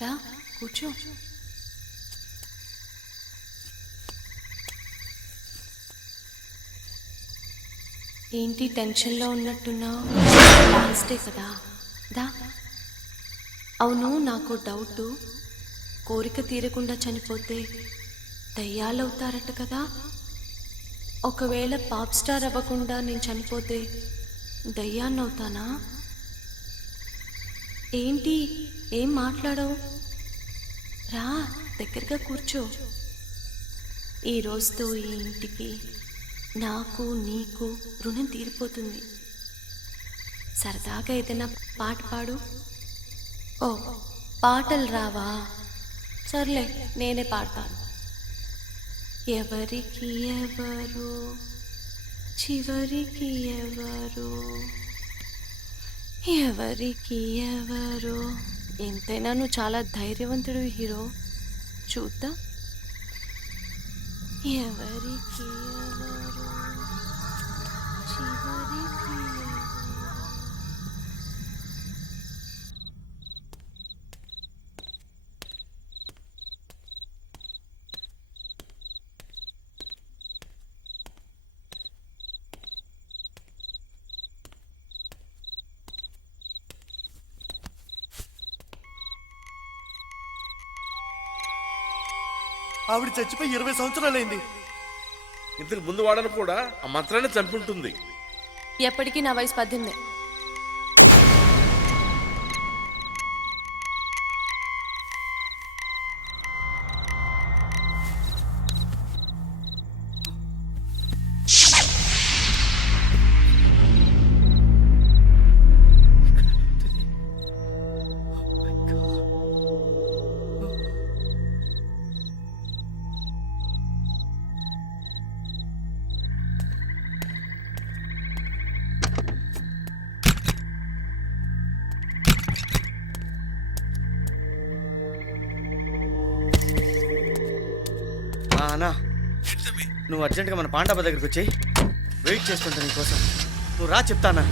రా కూర్చో. ఏంటి టెన్షన్లో ఉన్నట్టున్నావు? లాస్ట్ డే కదా. దా. అవును, నాకు డౌటు. కోరిక తీరకుండా చనిపోతే దయ్యాలవుతారట కదా. ఒకవేళ పాప్ స్టార్ అవ్వకుండా నేను చనిపోతే దయ్యాన్నవుతానా? ఏంటి ఏం మాట్లాడవు? రా దగ్గరగా కూర్చో. ఈ రోజుతో ఈ ఇంటికి నాకు నీకు రుణం తీరిపోతుంది. సరదాగా ఏదైనా పాట పాడు. ఓ, పాటలు రావా? సర్లే నేనే పాడతాను. ఎవరికి ఎవరు చివరికి ఎవరు, ఎవరికి ఎవరు. ఎంతైనా నువ్వు చాలా ధైర్యవంతుడు హీరో. చూద్దాం. ఎవరికి ఎవరు చివరికి ఎవరు. ఆవిడ చచ్చిపోయి 20 సంవత్సరాలైంది. ఇంతకు ముందు వాడను కూడా ఆ మంత్రాన్ని చంపుంటుంది. ఎప్పటికీ నా వయసు 18. అన్నా, నువ్వు అర్జెంటుగా మన పాండాబా దగ్గరికి వచ్చి వెయిట్ చేస్తుంటా నీకోసం. నువ్వు రా చెప్తానా.